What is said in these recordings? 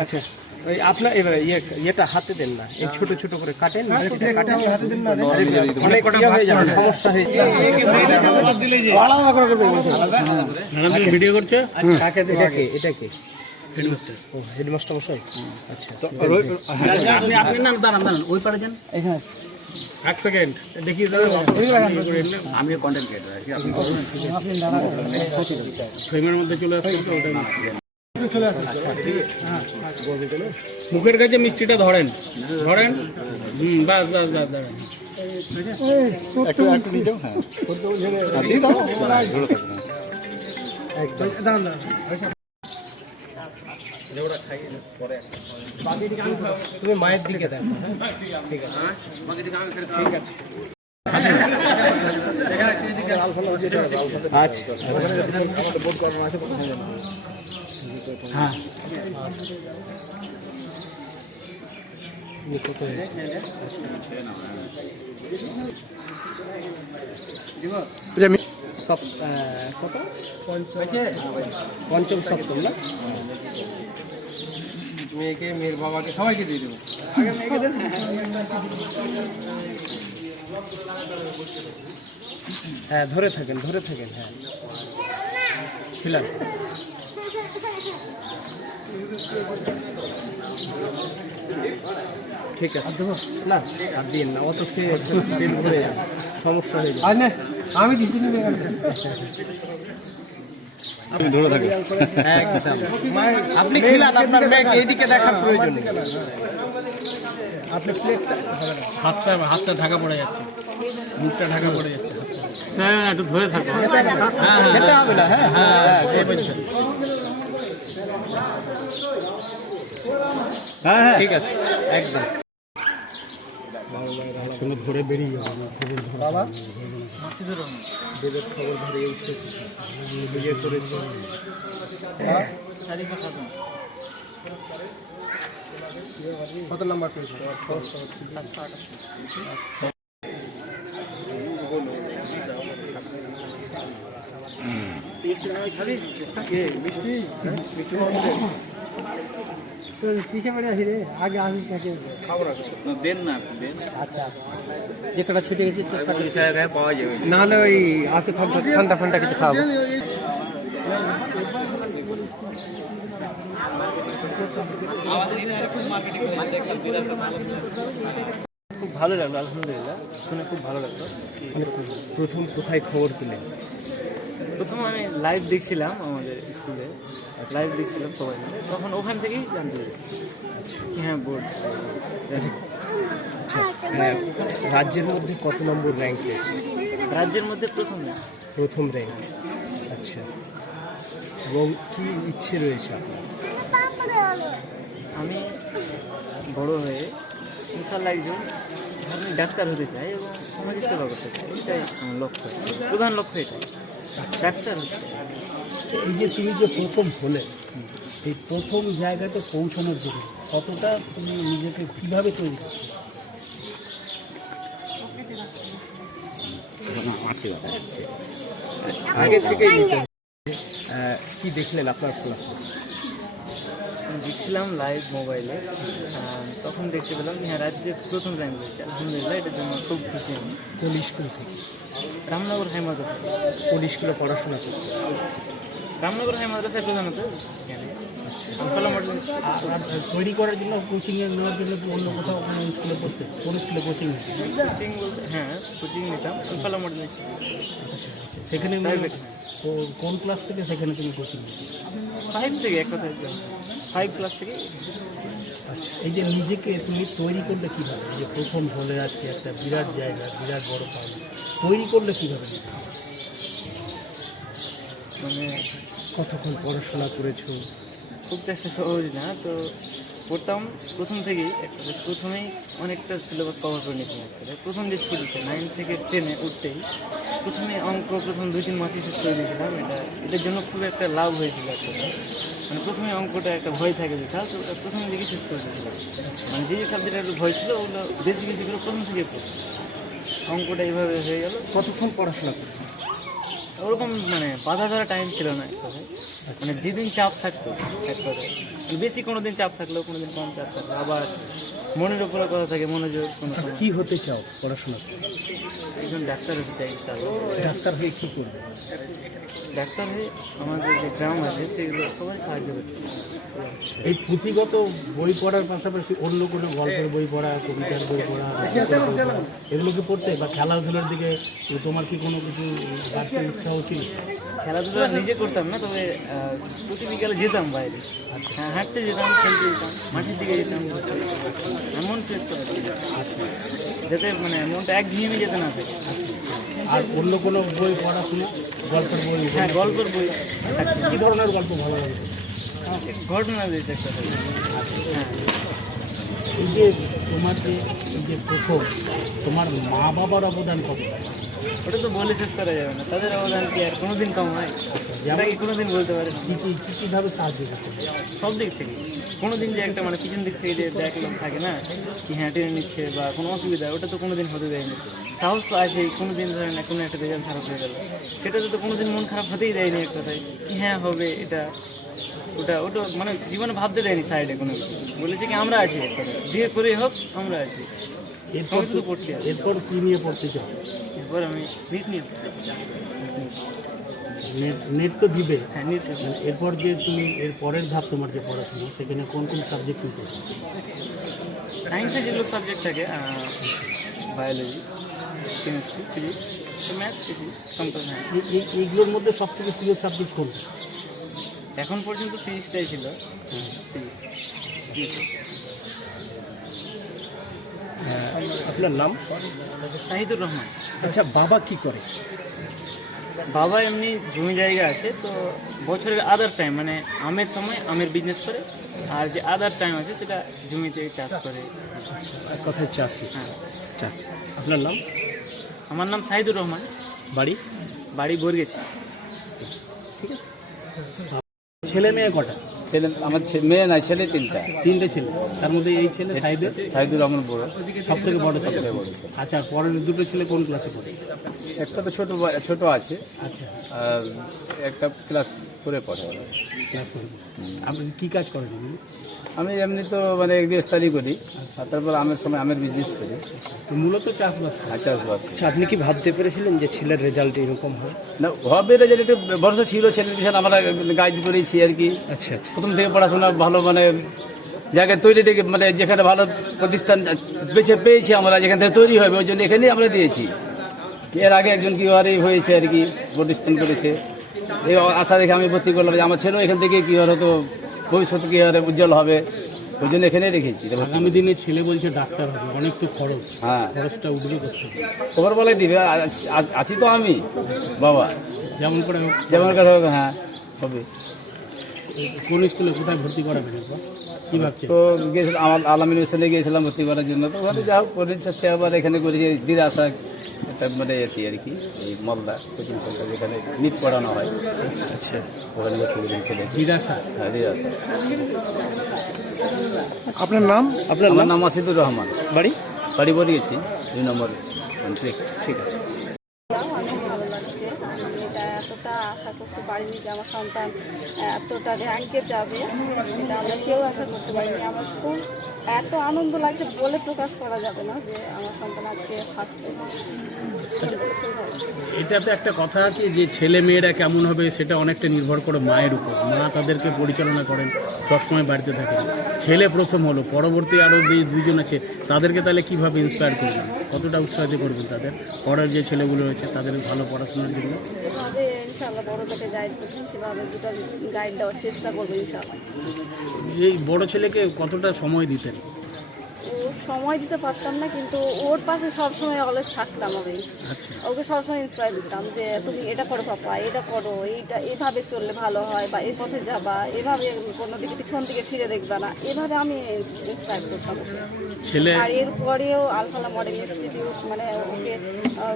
আচ্ছা ওই আপনার এবার ইয়ে ইয়েটা হাতে দেন না এই ছোট ছোট করে কাটেন অনেক ইয়ে হয়ে যাবে সমস্যা হয়ে ভিডিও করছে কাকে এটা কে এটা কে হেডমাস্টার ও হেডমাস্টার মশাই আচ্ছা আপনি আপনি না দাঁড়ান দাঁড়ান ওই পারে যান এক সেকেন্ড দেখি আমি কন্টেন্ট ক্রিয়েটার আছি ফ্রেমের মধ্যে চলে আসছে মুখের কাছে মিষ্টিটা ধরেন ধরেন। হুম বাস বাস বাস দাঁড়ান। তুমি মায়ের দিকে দেখো হ্যাঁ? ঠিক আছে। ঠিক আছে। আচ্ছা। হ্যাঁ। আহ, কত? পঞ্চম সপ্তম না? মেয়েকে মেয়ের বাবাকে সবাইকে দিয়ে দেবো। আগে মেয়েকে দেন। হ্যাঁ ধরে থাকেন ধরে থাকেন হ্যাঁ। খিলান। ঠিক আছে। না আর দিন না অত খেয়ে সমস্যা হয়ে যাবে। আমি দিচ্ছি একদম। আপনি খিলান আপনার মেয়েকে এইদিকে দেখার প্রয়োজন আপনি প্লেটটা হাতটা হাতটা ঢাকা পড়ে যাচ্ছে। মুখটা ঢাকা পড়ে যাচ্ছে। না না, একটু ধরে থাকো। হ্যাঁ হ্যাঁ খেতে হবে না হ্যাঁ হ্যাঁ হ্যাঁ। ঠিক আছে। একদম। সঙ্গে ধরে বেরিয়ে যাব বাবা? দেবের খবর ধরে উঠে বিয়ে করেছে। কত নাম্বার পেয়েছ? কিসে বাড়ি আসি রে আগে আসিস নাকি দেন না দেন। আচ্ছা যে ছুটে গেছি চেষ্টা পাওয়া যাবে। নাহলে ওই আছে ঠান্ডা ফান্ডা কিছু খাওয়াবো। খুব ভালো লাগল আলহামদুলিল্লাহ। শুনে খুব ভালো লাগল। মানে প্রথম কোথায় খবর তুলেন প্রথম আমি লাইভ দেখছিলাম আমাদের স্কুলে লাইভ দেখছিলাম সবাই মিলে। তখন ওখান থেকেই জানতে পেরেছি। কি হ্যাঁ বোর্ড আচ্ছা। হ্যাঁ, রাজ্যের মধ্যে কত নম্বর র্যাঙ্ক পেয়েছে রাজ্যের মধ্যে প্রথম প্রথম র্যাঙ্ক আচ্ছা। এবং কি ইচ্ছে রয়েছে আপনার? আমি বড় হয়ে ইনশাল্লাহ একজন ডাক্তার হতে চাই এবং সমাজের সেবা করতে চাই এটাই আমার লক্ষ্য। প্রধান লক্ষ্য এটাই। ডাক্তার হতে চাই এই যে তুমি যে প্রথম হলে এই প্রথম জায়গাতে পৌঁছানোর জন্য কতটা তুমি নিজেকে কীভাবে তৈরি করছ আগে থেকে কি দেখলেন আপনার ফলাফল? আমি দেখছিলাম লাইভ মোবাইলে তখন দেখতে পেলাম যে হ্যাঁ রাজ্যে প্রথম র্যাঙ্ক হয়েছে আলহামদুলিল্লাহ এটার জন্য খুব খুশি আমি। কোন স্কুল থেকে? রামনগর হাই মাদ্রাসা। কোন স্কুলে পড়াশোনা করতে? রামনগর হাই মাদ্রাসায় প্রধানত। আর তৈরি করার জন্য কোচিংয়ে নেওয়ার জন্য অন্য কোথাও কোনো স্কুলে কোন স্কুলে কোচিং হ্যাঁ কোচিং নিতাম। মডেল ইনস্টিটিউট সেখানে মানে. কো- কোন ক্লাস থেকে সেখানে তুমি কোচিং ফাইভ থেকে এক কথা ফাইভ ক্লাস থেকে আচ্ছা এই যে নিজেকে তুমি তৈরি করলে কীভাবে? যে প্রথম হলে আজকে একটা বিরাট জায়গা বিরাট বড় পাওয়া তৈরি করলে কীভাবে? মানে কতক্ষণ পড়াশোনা করেছ? খুব তো একটা সহজ না তো পড়তাম প্রথম থেকেই একটা প্রথমেই অনেকটা সিলেবাস কভার করে নিতাম একটা প্রথম যে শুরুতে নাইন থেকে টেনে উঠতেই প্রথমে অঙ্ক প্রথম দুই তিন মাসই শেষ করে দিয়েছিলাম। এটা এটার জন্য খুব একটা লাভ হয়েছিল একটা মানে প্রথমে অঙ্কটা একটা ভয় থাকে যে স্যার প্রথম দিকে শেষ করে দিয়েছিলাম মানে যে যে সাবজেক্টের একটু ভয় ছিল ওগুলো বেশি বেশি করে প্রথম থেকে পড়তাম অঙ্কটা এইভাবে হয়ে গেল। কতক্ষণ পড়াশোনা করতো? ওরকম মানে বাধা ধরা টাইম ছিল না। এক কথায় মানে যেদিন চাপ থাকতো এক কথায়। বেশি কোনো দিন চাপ থাকলেও কোনো দিন কম চাপ থাকল আবার মনের উপরে কথা থাকে মনোযোগ কোনো সময়। কি হতে চাও পড়াশোনা করে? একজন ডাক্তার হতে চাই স্যার। ডাক্তার হয়ে কি করবে? ডাক্তার হয়ে আমাদের যে গ্রাম আছে সেগুলো সবাই সাহায্য করতে এই পুঁথিগত বই পড়ার পাশাপাশি অন্য কোনো গল্পের বই পড়া কবিতার বই পড়া নাটকের বই পড়া এগুলো কি পড়তে? বা খেলাধুলার দিকে তোমার কি কোনো কিছু বাড়তে উৎসাহ ছিল? খেলাধুলা নিজে করতাম না তবে আহ, প্রতি বিকালে যেতাম বাইরে। হ্যাঁ হাঁটতে যেতাম খেলতে যেতাম মাঠের দিকে যেতাম এমন ফ্রেশ করে যাতে মানে মনটা এক ঘিয়ে যেতে না থাকে। আর অন্য কোনো বই পড়াশোনা গল্পের বই? হ্যাঁ গল্পের বই। কি ধরনের গল্প ভালো লাগে? আমাকে ঘটনা দিয়েছে একটা করে। হ্যাঁ এই যে তোমার যে এই যে প্রথম তোমার মা বাবার অবদান কত? ওটা তো বলে শেষ করা যাবে না। তাদের অবদান কি আর কোনোদিন কম হয়? যেটা কি কোনোদিন বলতে পারে কী কী কী কীভাবে সাহায্য করতে সব দিক থেকে। কোনোদিন যে একটা মানে পিছন দিক থেকে যে দেখলাম থাকে না কি হ্যাঁ টেনে নিচ্ছে বা কোনো অসুবিধা ওটা তো কোনোদিন হতে দেয়নি। সাহস তো আছে কোনোদিন ধরেন না কোনো একটা রেজাল্ট খারাপ হয়ে গেল। সেটা তো কোনোদিন মন খারাপ হতেই দেয়নি এক কথায়। কি হ্যাঁ হবে এটা? ওটা ওটা মানে জীবনে ভাবতে দেয়নি সাইডে কোনো কিছু। বলেছে কি আমরা আছি যে করেই হোক আমরা আছি। এরপর শুধু পড়তে এরপর কী নিয়ে পড়তে চাও? এরপর আমি নিট নিয়ে নেট নেট তো দিবে। হ্যাঁ নিট মানে এরপর যে তুমি এর পরের ধাপ তোমার যে পড়াশোনা সেখানে কোন কোন সাবজেক্ট নিতে সায়েন্সে যেগুলো সাবজেক্ট থাকে biology chemistry physics math physics computer এইগুলোর মধ্যে সব থেকে প্রিয় সাবজেক্ট কোনটা? এখন পর্যন্ত ফিজিক্সটাই ছিল। ফিজিক্স আপনার নাম? শাহিদুর রহমান। আচ্ছা বাবা কি করে? বাবা এমনি জমি জায়গা আছে তো বছরের আদার্স টাইম মানে আমের সময় আমের বিজনেস করে আর যে আদার্স টাইম আছে সেটা জমিতে চাষ করে। কথায় চাষি? হ্যাঁ। চাষি। আপনার নাম? আমার নাম সাহিদুর রহমান। বাড়ি? বাড়ি বরগেছি। ছেলে মেয়ে কটা? ছেলে আমার মেয়ে নাই ছেলে তিনটা। তিনটে ছেলে। তার মধ্যে এই ছেলে সাইদের সাইদুর রহমান বড়। সব থেকে বড়। সব সবথেকে বড় আচ্ছা পরের দুটো ছেলে কোন ক্লাসে পড়ে? একটা তো ছোট ছোট আছে। আচ্ছা। আর একটা ক্লাস করে পড়ে। আপনি কি কাজ করেন? আমি এমনি তো মানে গৃহস্থালি করি আর তারপর আমের সময় আমের বিজনেস করি। তো মূলত চাষবাস। চাষবাস আচ্ছা আপনি কি ভাবতে পেরেছিলেন যে ছেলের রেজাল্ট এরকম হয়? না হবে একটু ভরসা ছিল ছেলের পিছনে আমরা গাইড করেছি আর কি। আচ্ছা আচ্ছা। প্রথম থেকে পড়াশোনা ভালো মানে জায়গায় তৈরি থেকে মানে যেখানে ভালো প্রতিষ্ঠান বেছে পেয়েছি আমরা যেখান থেকে তৈরি হবে ওই জন্য এখানেই আমরা দিয়েছি। এর আগে একজন কি হয়েছে আর কি প্রতিষ্ঠান করেছে। এই আশা রেখে আমি ভর্তি করলাম যে আমার ছেলেও এখান থেকে কী আর হতো ভবিষ্যৎ কি আর উজ্জ্বল হবে ওই জন্য এখানেই রেখেছি। আগামী দিনে ছেলে বলছে ডাক্তার হবে অনেক তো খরচ। হ্যাঁ। খরচটা উঠবে খবর বলে দিবে আছি তো আমি বাবা। যেমন করে যেমন করে হ্যাঁ হবে। কোন স্কুলে কোথায় ভর্তি করাবেন কি ভাবছেন? তো গিয়েছিলাম আমার আলামিন হোসেনে গিয়েছিলাম ভর্তি করার জন্য। তো ওখানে যা হোক করেছে সে আবার এখানে করেছে দিদা একটা মানে এটি আর কি এই মালদা কোচিং সেন্টার যেখানে নিট পড়ানো হয়। আচ্ছা। ওখানে ভর্তি করেছিলেন নিরাশা হ্যাঁ দিদা আপনার নাম? আপনার আমার নাম? আসিদুর রহমান। বাড়ি? বাড়ি বেরিয়েছি দুই নম্বর ঠিক ঠিক আছে অনেক ভালো লাগছে আমি এটা এতটা আশা করতে পারিনি যে আমার সন্তান এতটা র্যাঙ্কে যাবে, এটা আমরা কেউ আশা করতে পারিনি আমার খুব এত আনন্দ লাগছে বলে প্রকাশ করা যাবে না যে আমার সন্তান আজকে ফার্স্ট খুব ভালো। এটাতে একটা কথা আছে যে ছেলে মেয়েরা কেমন হবে সেটা অনেকটা নির্ভর করে মায়ের উপর। মা তাদেরকে পরিচালনা করেন সবসময় বাড়িতে থাকেন। ছেলে প্রথম হলো পরবর্তী আরও দুইজন আছে তাদেরকে তাহলে কীভাবে ইন্সপায়ার করবেন? কতটা উৎসাহিত করবেন তাদের? পরের যে ছেলেগুলো রয়েছে তাদের ভালো পড়াশোনার জন্য? এই বড় ছেলেকে কতটা সময় দিতেন? সময় দিতে পারতাম না কিন্তু ওর পাশে সবসময় অলওয়েজ থাকতাম আমি। আচ্ছা। ওকে সবসময় ইন্সপায়ার দিতাম যে তুমি এটা করো পাপা এটা করো এইটা এভাবে চললে ভালো হয় বা এই পথে যাবা এভাবে কোনো দিকে পিছন দিকে ফিরে দেখবা না। এভাবে আমি ইন্সপায়ার করতাম ছেলে আর এরপরেও আলফালা মডেল ইনস্টিটিউট মানে ওকে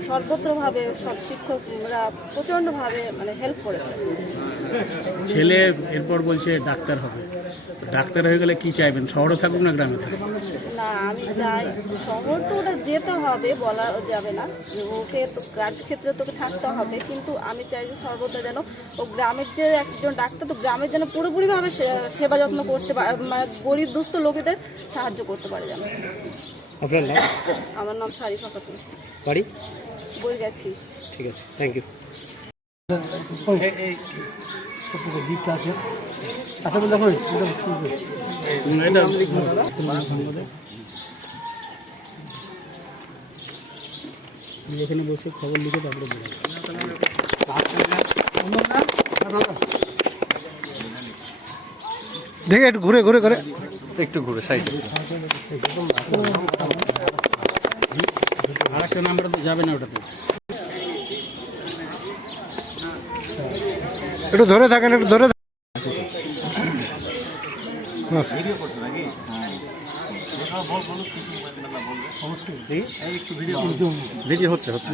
সর্বত্রভাবে সব শিক্ষকরা প্রচণ্ডভাবে মানে হেল্প করেছে। ছেলে এরপর বলছে ডাক্তার হবে। ডাক্তার হয়ে গেলে কি চাইবেন? শহরে থাকুক না গ্রামে থাকুক? না আমি চাই শহর তো ওটা যেতে হবে বলা যাবে না ওকে তো কাজক্ষেত্রে তোকে থাকতে হবে কিন্তু আমি চাই যে সর্বদা যেন ও গ্রামের যে একজন ডাক্তার তো গ্রামের যেন পুরোপুরিভাবে সে- সেবা যত্ন করতে পারে মানে গরিব দুস্থ লোকেদের সাহায্য করতে পারে যেন আপনার নাম আমার নাম শারিফা খাতুন বাড়ি বই গেছি ঠিক আছে থ্যাংক ইউ এখানে বসে খবর লিখে তারপরে বলব দেখে একটু ঘুরে ঘুরে করে একটু ঘুরে সাইডে। আর একটা নাম্বার তো যাবে না ওটাতে। একটু ধরে থাকেন একটু ধরে ভিডিও হচ্ছে হচ্ছে।